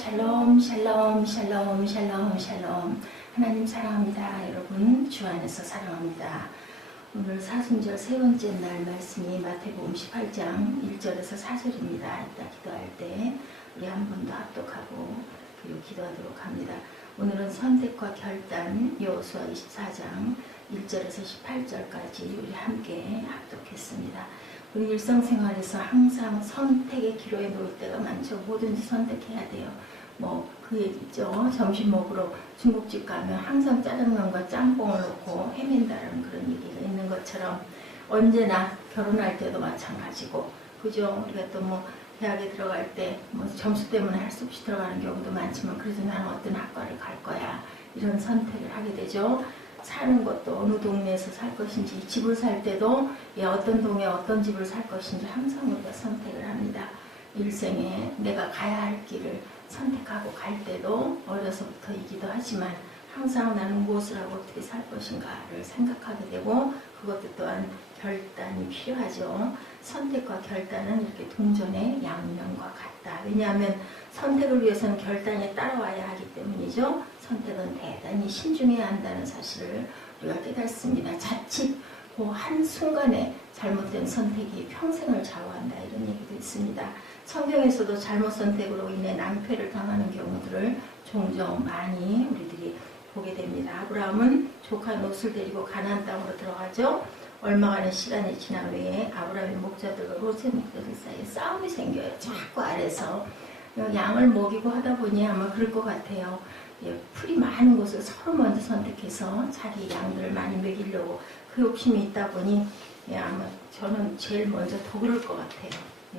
샬롬 샬롬 샬롬 샬롬 샬롬. 하나님 사랑합니다. 여러분 주 안에서 사랑합니다. 오늘 사순절 세 번째 날 말씀이 마태복음 18장 1절에서 4절입니다. 이따 기도할 때 우리 한 번 더 합독하고 그리고 기도하도록 합니다. 오늘은 선택과 결단 여호수아 24장 1절에서 18절까지 우리 함께 합독했습니다. 우리 일상생활에서 항상 선택의 기로에 놓일 때가 많죠. 뭐든지 선택해야 돼요. 그 얘기죠. 점심 먹으러 중국집 가면 항상 짜장면과 짬뽕을 놓고 헤맨다라는 그런 얘기가 있는 것처럼 언제나 결혼할 때도 마찬가지고, 그죠? 우리가 또 대학에 들어갈 때 점수 때문에 할 수 없이 들어가는 경우도 많지만 그래도 나는 어떤 학과를 갈 거야, 이런 선택을 하게 되죠. 사는 것도 어느 동네에서 살 것인지, 집을 살 때도 어떤 동에 어떤 집을 살 것인지 항상 우리가 선택을 합니다. 일생에 내가 가야 할 길을 선택하고 갈 때도 어려서부터이기도 하지만 항상 나는 무엇을 하고 어떻게 살 것인가를 생각하게 되고, 그것도 또한 결단이 필요하죠. 선택과 결단은 이렇게 동전의 양면과 같다. 왜냐하면 선택을 위해서는 결단이 따라와야 하기 때문이죠. 선택은 대단히 신중해야 한다는 사실을 우리가 깨닫습니다. 자칫 그 한순간에 잘못된 선택이 평생을 좌우한다, 이런 얘기도 있습니다. 성경에서도 잘못 선택으로 인해 낭패를 당하는 경우들을 종종 많이 우리들이 보게 됩니다. 아브라함은 조카 롯을 데리고 가나안 땅으로 들어가죠. 얼마간의 시간이 지난 후에 아브라함의 목자들과 롯의 목자들 사이에 싸움이 생겨요. 자꾸 아래서 양을 먹이고 하다 보니 아마 그럴 것 같아요. 풀이 많은 곳을 서로 먼저 선택해서 자기 양들을 많이 먹이려고 그 욕심이 있다 보니 아마 저는 제일 먼저 더 그럴 것 같아요.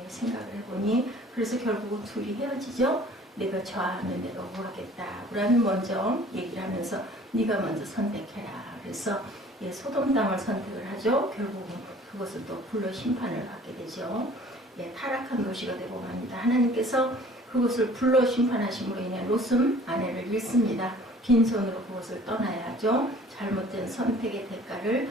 생각을 해보니. 그래서 결국은 둘이 헤어지죠. 내가 좋아하면 내가 구하겠다. 아브라함이 먼저 얘기를 하면서 네가 먼저 선택해라. 그래서 소돔 땅을 선택을 하죠. 결국은 그것을 또 불로 심판을 받게 되죠. 타락한 도시가 되고 맙니다. 하나님께서 그것을 불로 심판하심으로 인해 롯은 아내를 잃습니다. 빈손으로 그것을 떠나야 하죠. 잘못된 선택의 대가를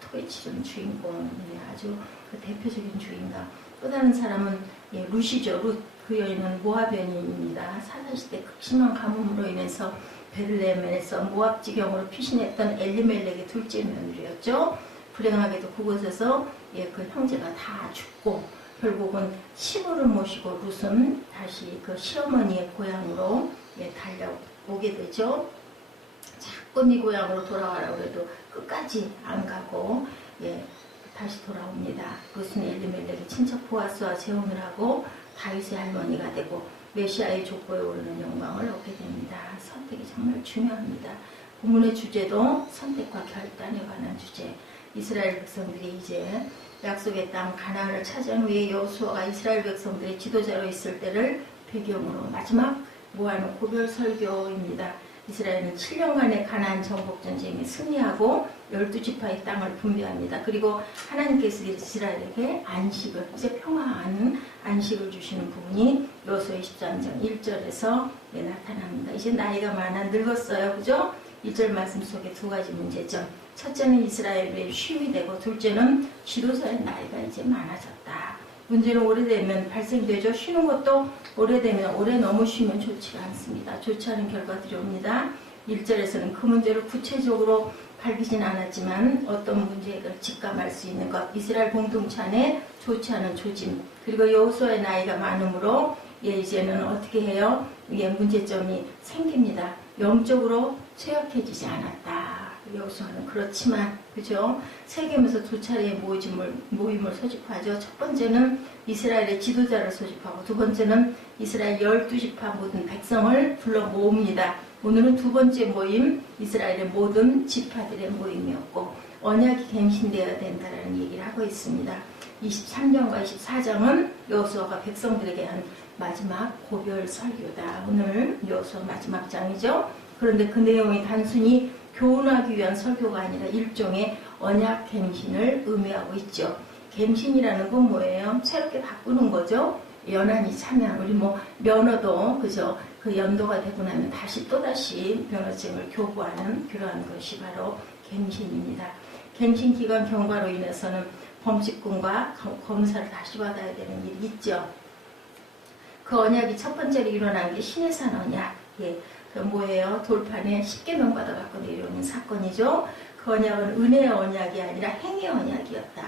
톡톡히 치른 주인공, 아주 그 대표적인 주인공. 또 다른 사람은 룻이죠. 룻, 그 여인은 모압 여인입니다. 사사시대 극심한 가뭄으로 인해서 베들레헴에서 모압 지경으로 피신했던 엘리멜렉의 둘째 며느리였죠. 불행하게도 그곳에서 그 형제가 다 죽고 결국은 시부를 모시고 룻은 다시 그 시어머니의 고향으로 달려오게 되죠. 자꾸 네 고향으로 돌아가라고 해도 끝까지 안 가고 다시 돌아옵니다. 룻은 엘리멜렉의 친척 보아스와 재혼을 하고 다윗의 할머니가 되고 메시아의 족보에 오르는 영광을 얻게 됩니다. 선택이 정말 중요합니다. 본문의 주제도 선택과 결단에 관한 주제. 이스라엘 백성들이 이제 약속의 땅 가나안을 차지한 후에 여호수아가 이스라엘 백성들의 지도자로 있을 때를 배경으로 마지막 모아놓은 고별 설교입니다. 이스라엘은 7년간의 가나안 정복 전쟁에 승리하고 12지파의 땅을 분배합니다. 그리고 하나님께서 이스라엘에게 안식을, 이제 평화한 안식을 주시는 부분이 여호수아 23장 1절에서 나타납니다. 이제 나이가 많아 늙었어요. 그죠? 1절 말씀 속에 두 가지 문제점. 첫째는 이스라엘의 쉼이 되고, 둘째는 지도자의 나이가 이제 많아졌다. 문제는 오래되면 발생되죠. 쉬는 것도 오래되면 오래 너무 쉬면 좋지가 않습니다. 좋지 않은 결과들이 옵니다. 1절에서는 그 문제를 구체적으로 밝히진 않았지만 어떤 문제를 직감할 수 있는 것, 이스라엘 공동체 안에 좋지 않은 조짐, 그리고 여호수아의 나이가 많으므로 이제는 어떻게 해요? 문제점이 생깁니다. 영적으로 쇠약해지지 않았다. 여호수아는 그렇지만, 그죠? 세겜에서 두 차례의 모임을 소집하죠. 첫 번째는 이스라엘의 지도자를 소집하고, 두 번째는 이스라엘 12지파 모든 백성을 불러 모읍니다. 오늘은 두 번째 모임, 이스라엘의 모든 지파들의 모임이었고, 언약이 갱신되어야 된다는 얘기를 하고 있습니다. 23장과 24장은 여호수아가 백성들에게 한 마지막 고별 설교다. 오늘 여호수아 마지막 장이죠. 그런데 그 내용이 단순히 교훈하기 위한 설교가 아니라 일종의 언약 갱신을 의미하고 있죠. 갱신이라는 건 뭐예요? 새롭게 바꾸는 거죠. 연한이 차면 우리 면허도 그죠? 그 연도가 되고 나면 다시 또다시 면허증을 교부하는 그러한 것이 바로 갱신입니다. 갱신 기간 경과로 인해서는 범칙금과 검사를 다시 받아야 되는 일이 있죠. 그 언약이 첫 번째로 일어난 게 시내산 언약. 예, 그 뭐예요? 돌판에 10계명 받아갖고 내려오는 사건이죠. 그 언약은 은혜의 언약이 아니라 행위의 언약이었다.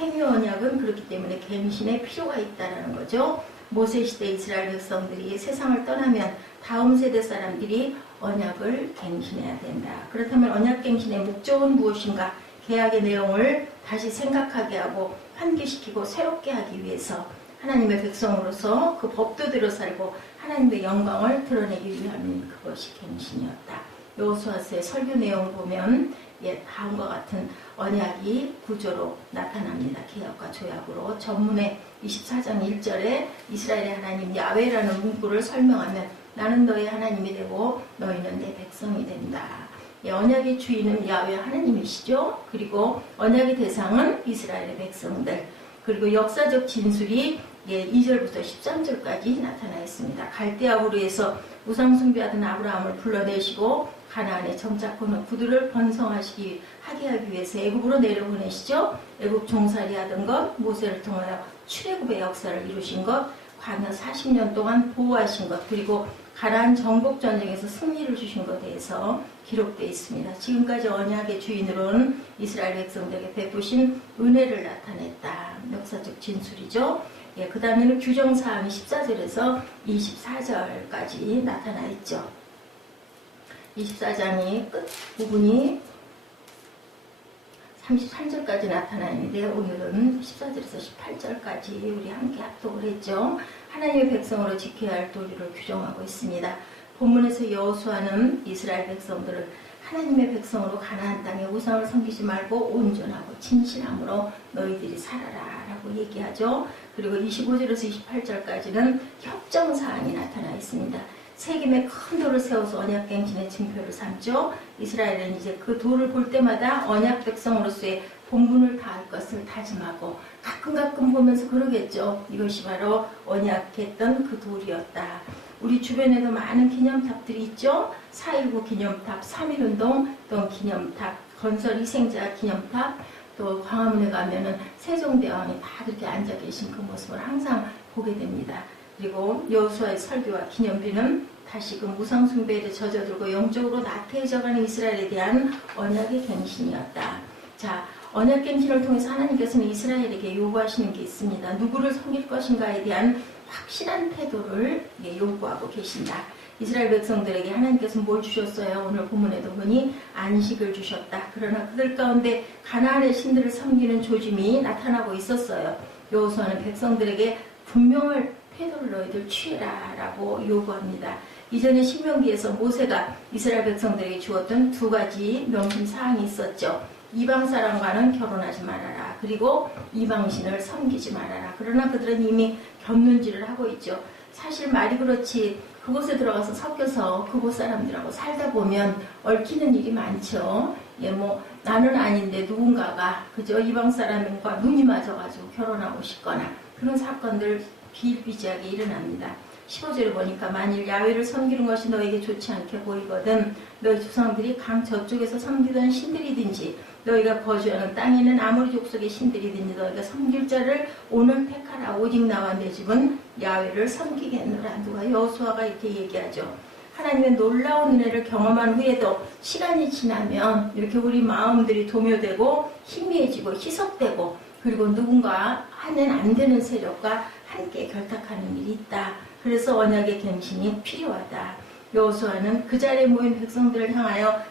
행위의 언약은 그렇기 때문에 갱신의 필요가 있다라는 거죠. 모세시대 이스라엘 백성들이 세상을 떠나면 다음 세대 사람들이 언약을 갱신해야 된다. 그렇다면 언약 갱신의 목적은 무엇인가? 계약의 내용을 다시 생각하게 하고 환기시키고 새롭게 하기 위해서 하나님의 백성으로서 그 법도대로 살고 하나님의 영광을 드러내기 위함인 그것이 갱신이었다. 여호수아서의 설교 내용 보면 다음과 같은 언약이 구조로 나타납니다. 개혁과 조약으로 전문의 24장 1절에 이스라엘의 하나님 야훼라는 문구를 설명하면 나는 너의 하나님이 되고 너희는 내 백성이 된다. 언약의 주인은 야훼 하나님이시죠. 그리고 언약의 대상은 이스라엘의 백성들. 그리고 역사적 진술이 2절부터 13절까지 나타나 있습니다. 갈대아 우르에서 우상 숭배하던 아브라함을 불러내시고 가나안에 정착하는 구두를 번성하게 하기 위해서 애굽으로 내려보내시죠. 애굽 종살이 하던 것, 모세를 통하여 출애굽의 역사를 이루신 것, 광야 40년 동안 보호하신 것, 그리고 가나안 정복 전쟁에서 승리를 주신 것에 대해서 기록되어 있습니다. 지금까지 언약의 주인으로는 이스라엘 백성들에게 베푸신 은혜를 나타냈다. 역사적 진술이죠. 그 다음에는 규정사항이 14절에서 24절까지 나타나 있죠. 24장이 끝 부분이 33절까지 나타나 있는데 오늘은 14절에서 18절까지 우리 함께 합독을 했죠. 하나님의 백성으로 지켜야 할 도리를 규정하고 있습니다. 본문에서 여호수아는 이스라엘 백성들을 하나님의 백성으로 가나안 땅에 우상을 섬기지 말고 온전하고 진실함으로 너희들이 살아라 라고 얘기하죠. 그리고 25절에서 28절까지는 협정사항이 나타나 있습니다. 세겜에 큰 돌을 세워서 언약갱신의 증표를 삼죠. 이스라엘은 이제 그 돌을 볼 때마다 언약 백성으로서의 본분을 다할 것을 다짐하고 가끔 보면서 그러겠죠. 이것이 바로 언약했던 그 돌이었다. 우리 주변에도 많은 기념탑들이 있죠. 4.19 기념탑, 3.1운동 또 기념탑, 건설희생자 기념탑, 또 광화문에 가면은 세종대왕이 다 그렇게 앉아 계신 그 모습을 항상 보게 됩니다. 그리고 여호수아의 설교와 기념비는 다시금 우상숭배에 젖어들고 영적으로 나태해져가는 이스라엘에 대한 언약의 갱신이었다. 자, 언약갱신을 통해서 하나님께서는 이스라엘에게 요구하시는 게 있습니다. 누구를 섬길 것인가에 대한 확실한 태도를 요구하고 계신다. 이스라엘 백성들에게 하나님께서는 뭘 주셨어요? 오늘 본문에도 보니 안식을 주셨다. 그러나 그들 가운데 가나안의 신들을 섬기는 조짐이 나타나고 있었어요. 여호수아는 백성들에게 분명할 태도를 너희들 취해라 라고 요구합니다. 이전에 신명기에서 모세가 이스라엘 백성들에게 주었던 두 가지 명심사항이 있었죠. 이방 사람과는 결혼하지 말아라. 그리고 이방신을 섬기지 말아라. 그러나 그들은 이미 곁눈질을 하고 있죠. 사실 말이 그렇지 그곳에 들어가서 섞여서 그곳 사람들하고 살다 보면 얽히는 일이 많죠. 나는 아닌데 누군가가 그저 이방 사람과 눈이 맞아가지고 결혼하고 싶거나 그런 사건들 비일비재하게 일어납니다. 15절에 보니까 만일 야훼를 섬기는 것이 너에게 좋지 않게 보이거든 너희 조상들이 강 저쪽에서 섬기던 신들이든지 너희가 거주하는 땅에 있는 아모리 족속의 신들이든지 너희가 섬길 자를 오늘 택하라. 오직 나와 내 집은 야훼를 섬기겠노라. 누가 여호수아가 이렇게 얘기하죠. 하나님의 놀라운 은혜를 경험한 후에도 시간이 지나면 이렇게 우리 마음들이 도묘되고 희미해지고 희석되고 그리고 누군가 하면 안 되는 세력과 함께 결탁하는 일이 있다. 그래서 언약의 갱신이 필요하다. 여호수아는 그 자리에 모인 백성들을 향하여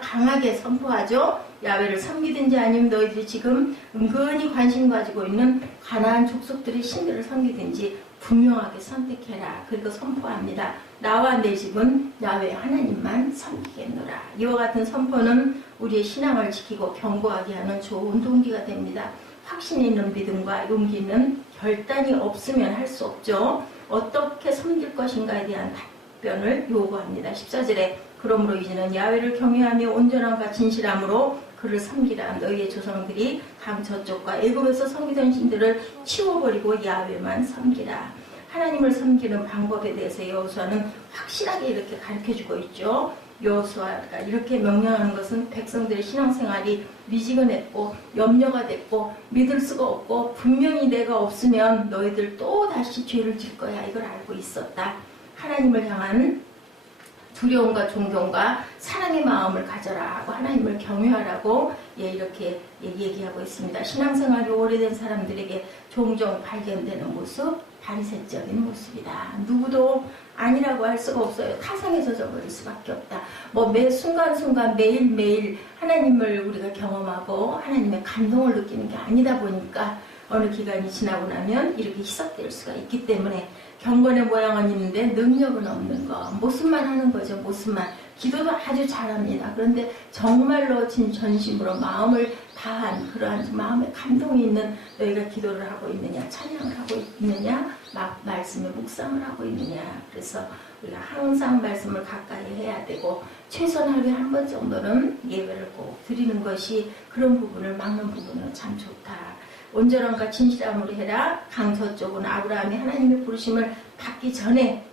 강하게 선포하죠. 야훼를 섬기든지 아니면 너희들이 지금 은근히 관심 가지고 있는 가나안 족속들의 신들을 섬기든지 분명하게 선택해라. 그리고 선포합니다. 나와 내 집은 야훼 하나님만 섬기겠노라. 이와 같은 선포는 우리의 신앙을 지키고 견고하게 하는 좋은 동기가 됩니다. 확신 있는 믿음과 용기 있는 결단이 없으면 할 수 없죠. 어떻게 섬길 것인가에 대한 답변을 요구합니다. 14절에 그러므로 이제는 야훼를 경외하며 온전함과 진실함으로 그를 섬기라. 너희의 조상들이 강 저쪽과 애굽에서 섬기던 신들을 치워버리고 야훼만 섬기라. 하나님을 섬기는 방법에 대해서 여호수아는 확실하게 이렇게 가르쳐주고 있죠. 여호수아가 이렇게 명령하는 것은 백성들의 신앙생활이 미지근했고 염려가 됐고 믿을 수가 없고 분명히 내가 없으면 너희들 또 다시 죄를 질 거야, 이걸 알고 있었다. 하나님을 향한 두려움과 존경과 사랑의 마음을 가져라 하고 하나님을 경외하라고 이렇게 얘기하고 있습니다. 신앙생활이 오래된 사람들에게 종종 발견되는 모습, 바리새적인 모습이다. 누구도 아니라고 할 수가 없어요. 타성에서 져버릴 수밖에 없다. 매 순간순간 매일매일 하나님을 우리가 경험하고 하나님의 감동을 느끼는 게 아니다 보니까 어느 기간이 지나고 나면 이렇게 희석될 수가 있기 때문에 경건의 모양은 있는데 능력은 없는 거. 모습만 하는 거죠. 모습만. 기도도 아주 잘합니다. 그런데 정말로 진전심으로 마음을 다한 그러한 마음에 감동이 있는 너희가 기도를 하고 있느냐, 찬양을 하고 있느냐, 말씀에 묵상을 하고 있느냐. 그래서 우리가 항상 말씀을 가까이 해야 되고 최소한 하루에 한 번 정도는 예배를 꼭 드리는 것이 그런 부분을 막는 부분은 참 좋다. 온전함과 진실함으로 해라. 강서쪽은 아브라함이 하나님의 부르심을 받기 전에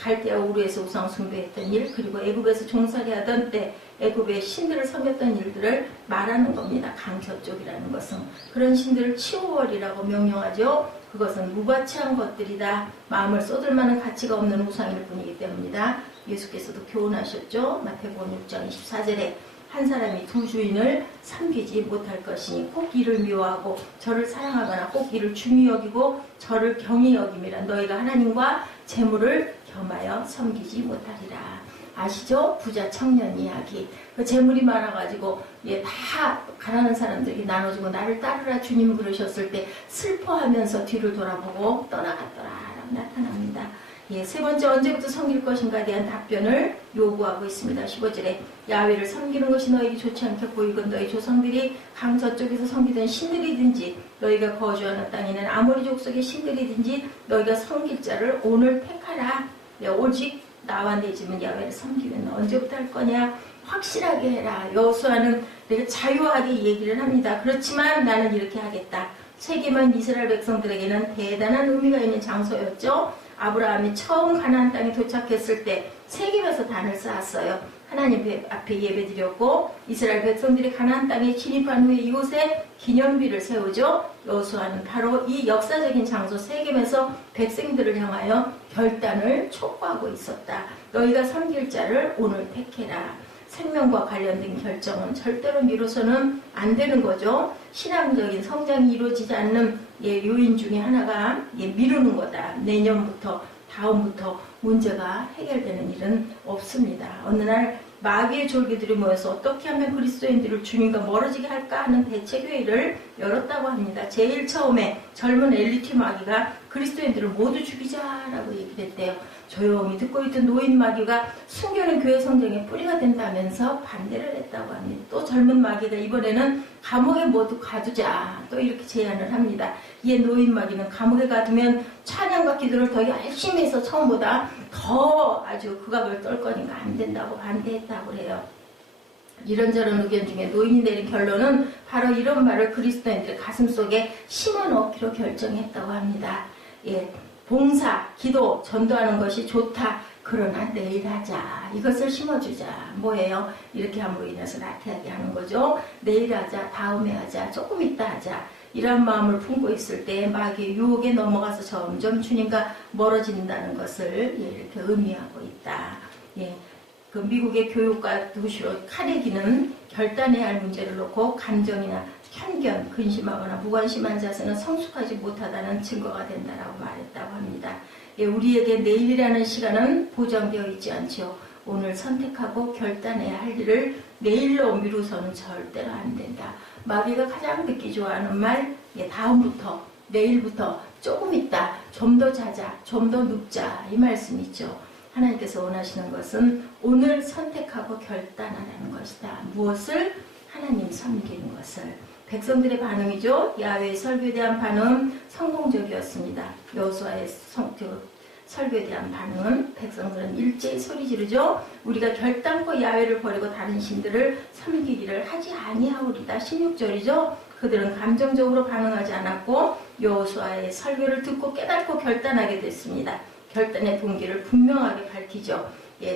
갈대아 우르에서 우상 숭배했던 일, 그리고 애굽에서 종살이 하던 때 애굽의 신들을 섬겼던 일들을 말하는 겁니다. 강서쪽이라는 것은 그런 신들을 치워버리라고 명령하죠. 그것은 무가치한 것들이다. 마음을 쏟을 만한 가치가 없는 우상일 뿐이기 때문이다. 예수께서도 교훈하셨죠. 마태복음 6장 24절에 한 사람이 두 주인을 섬기지 못할 것이니 꼭 이를 미워하고 저를 사랑하거나 꼭 이를 중히 여기고 저를 경히 여김이라. 너희가 하나님과 재물을 겸하여 섬기지 못하리라. 아시죠? 부자 청년 이야기. 그 재물이 많아가지고 다 가난한 사람들이 나눠주고 나를 따르라 주님 그러셨을 때 슬퍼하면서 뒤를 돌아보고 떠나갔더라라고 나타납니다. 세 번째, 언제부터 섬길 것인가에 대한 답변을 요구하고 있습니다. 15절에 야훼를 섬기는 것이 너에게 좋지 않게 보이건 너희 조상들이 강서쪽에서 섬기던 신들이든지 너희가 거주하는 땅에는 아모리 족속의 신들이든지 너희가 섬길 자를 오늘 택하라. 오직 나와 내 집은 야훼를 섬기면 언제부터 할 거냐? 확실하게 해라. 여호수아는 되게 자유하게 얘기를 합니다. 그렇지만 나는 이렇게 하겠다. 세겜은 이스라엘 백성들에게는 대단한 의미가 있는 장소였죠. 아브라함이 처음 가나안 땅에 도착했을 때 세겜에서 단을 쌓았어요. 하나님 앞에 예배드렸고 이스라엘 백성들이 가나안 땅에 진입한 후에 이곳에 기념비를 세우죠. 여호수아는 바로 이 역사적인 장소 세겜에서 백성들을 향하여 결단을 촉구하고 있었다. 너희가 섬길 자를 오늘 택해라. 생명과 관련된 결정은 절대로 미뤄서는 안 되는 거죠. 신앙적인 성장이 이루어지지 않는 요인 중에 하나가 미루는 거다. 내년부터 다음부터 문제가 해결되는 일은 없습니다. 어느 날 마귀의 졸기들이 모여서 어떻게 하면 그리스도인들을 주님과 멀어지게 할까 하는 대책회의를 열었다고 합니다. 제일 처음에 젊은 엘리트 마귀가 그리스도인들을 모두 죽이자라고 얘기를 했대요. 조용히 듣고 있던 노인 마귀가 순교는 교회 성장의 뿌리가 된다면서 반대를 했다고 합니다. 또 젊은 마귀가 이번에는 감옥에 모두 가두자 또 이렇게 제안을 합니다. 이에 노인 마귀는 감옥에 가두면 찬양과 기도를 더 열심히 해서 처음보다 더 아주 극악을 떨 거니까 안 된다고 반대했다고 해요. 이런저런 의견 중에 노인이 내린 결론은 바로 이런 말을 그리스도인들의 가슴속에 심어넣기로 결정했다고 합니다. 봉사, 기도, 전도하는 것이 좋다. 그러나 내일 하자. 이것을 심어주자. 뭐예요? 이렇게 함으로 인해서 나태하게 하는 거죠. 내일 하자, 다음에 하자, 조금 있다 하자. 이런 마음을 품고 있을 때 마귀의 유혹에 넘어가서 점점 주님과 멀어진다는 것을 이렇게 의미하고 있다. 그 미국의 교육과 도시로 카네기는 결단해야 할 문제를 놓고 감정이나 편견, 근심하거나 무관심한 자세는 성숙하지 못하다는 증거가 된다라고 말했다고 합니다. 우리에게 내일이라는 시간은 보장되어 있지 않죠. 오늘 선택하고 결단해야 할 일을 내일로 미루서는 절대로 안 된다. 마귀가 가장 듣기 좋아하는 말, 다음부터, 내일부터, 조금 있다, 좀 더 자자, 좀 더 눕자 이 말씀이죠. 하나님께서 원하시는 것은 오늘 선택하고 결단하라는 것이다. 무엇을? 하나님 섬기는 것을. 백성들의 반응이죠. 야훼의 설교에 대한 반응은 성공적이었습니다. 여호수아의 설교에 대한 반응은 백성들은 일제히 소리 지르죠. 우리가 결단코 야훼를 버리고 다른 신들을 섬기기를 하지 아니하오리다. 16절이죠. 그들은 감정적으로 반응하지 않았고 여호수아의 설교를 듣고 깨닫고 결단하게 됐습니다. 결단의 동기를 분명하게 밝히죠.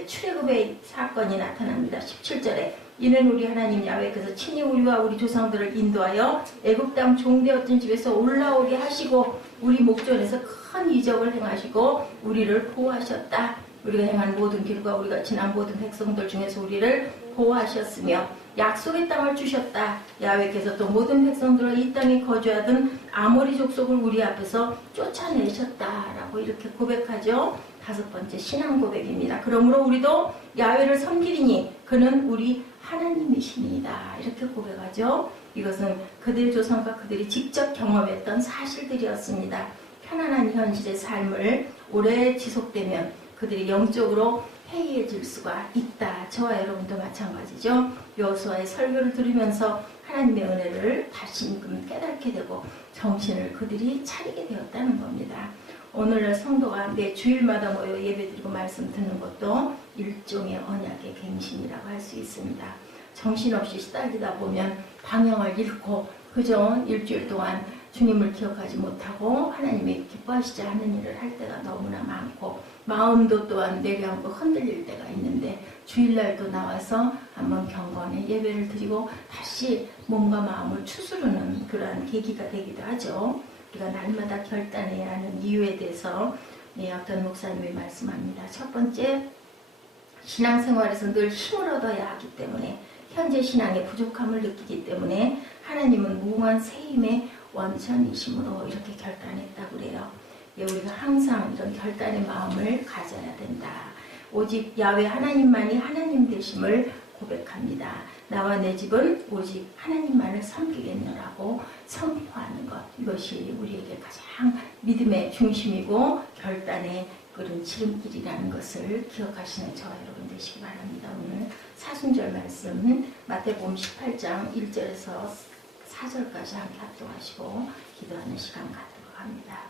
출애굽의 사건이 나타납니다. 17절에 이는 우리 하나님 야훼께서 친히 우리와 우리 조상들을 인도하여 애굽 땅 종되었던 집에서 올라오게 하시고 우리 목전에서 큰 이적을 행하시고 우리를 보호하셨다. 우리가 행한 모든 길과 우리가 지난 모든 백성들 중에서 우리를 보호하셨으며 약속의 땅을 주셨다. 야훼께서 또 모든 백성들과 이 땅에 거주하던 아모리 족속을 우리 앞에서 쫓아내셨다라고 이렇게 고백하죠. 5번째 신앙 고백입니다. 그러므로 우리도 야훼를 섬기리니 그는 우리 하나님이시니이다. 이렇게 고백하죠. 이것은 그들의 조상과 그들이 직접 경험했던 사실들이었습니다. 편안한 현실의 삶을 오래 지속되면 그들이 영적으로 해이해질 수가 있다. 저와 여러분도 마찬가지죠. 여호수아의 설교를 들으면서 하나님의 은혜를 다시금 깨닫게 되고 정신을 그들이 차리게 되었다는 겁니다. 오늘날 성도가 매 주일마다 모여 예배드리고 말씀 듣는 것도 일종의 언약의 갱신이라고 할 수 있습니다. 정신없이 시달리다 보면 방향을 잃고 그저 일주일 동안 주님을 기억하지 못하고 하나님이 기뻐하시지 않는 일을 할 때가 너무나 많고 마음도 또한 내려앉고 흔들릴 때가 있는데 주일날도 나와서 한번 경건의 예배를 드리고 다시 몸과 마음을 추스르는 그러한 계기가 되기도 하죠. 우리가 날마다 결단해야 하는 이유에 대해서 어떤 목사님이 말씀합니다. 첫 번째, 신앙생활에서 늘 힘을 얻어야 하기 때문에 현재 신앙의 부족함을 느끼기 때문에 하나님은 무궁한 새 힘의 원천이심으로 이렇게 결단했다고 그래요. 우리가 항상 이런 결단의 마음을 가져야 된다. 오직 야훼 하나님만이 하나님 되심을 고백합니다. 나와 내 집은 오직 하나님만을 섬기겠노라고 선포하는 것. 이것이 우리에게 가장 믿음의 중심이고 결단의 그런 지름길이라는 것을 기억하시는 저와 여러분 되시기 바랍니다. 오늘 사순절 말씀 마태복음 18장 1절에서 4절까지 함께 합동하시고 기도하는 시간 갖도록 합니다.